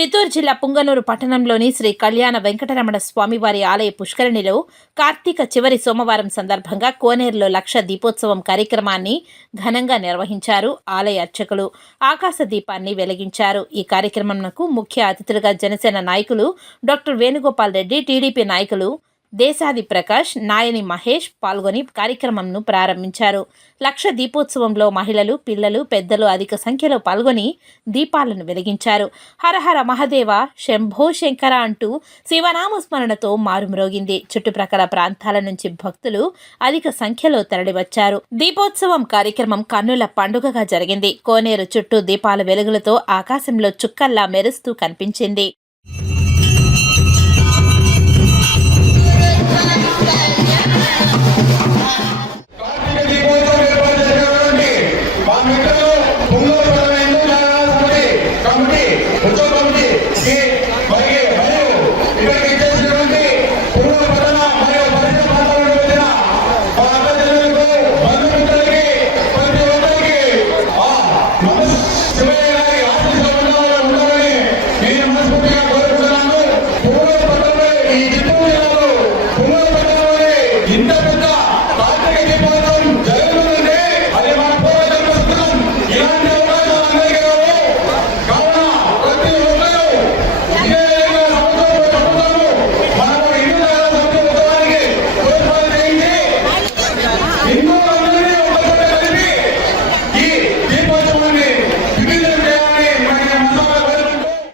చిత్తూరు జిల్లా పుంగనూరు పట్టణంలోని శ్రీ కళ్యాణ వెంకటరమణ స్వామివారి ఆలయ పుష్కరిణిలో కార్తీక చివరి సోమవారం సందర్భంగా కోనేరులో లక్ష దీపోత్సవం కార్యక్రమాన్ని ఘనంగా నిర్వహించారు ఆలయ అర్చకులు. ఆకాశ దీపాన్ని వెలిగించారు. ఈ కార్యక్రమంకు ముఖ్య అతిథులుగా జనసేన నాయకులు డాక్టర్ వేణుగోపాల్ రెడ్డి టీడీపీ నాయకులు దేశాది ప్రకాష్ నాయని మహేష్ పాల్గొని కార్యక్రమంను ప్రారంభించారు. లక్ష దీపోత్సవంలో మహిళలు పిల్లలు పెద్దలు అధిక సంఖ్యలో పాల్గొని దీపాలను వెలిగించారు. హరహర మహదేవ శంభో శంకర అంటూ శివనామస్మరణతో మారుమ్రోగింది. చుట్టుప్రక్కల ప్రాంతాల నుంచి భక్తులు అధిక సంఖ్యలో తరలివచ్చారు. దీపోత్సవం కార్యక్రమం కన్నుల పండుగగా జరిగింది. కోనేరు చుట్టూ దీపాల వెలుగులతో ఆకాశంలో చుక్కల్లా మెరుస్తూ కనిపించింది. కమిటీ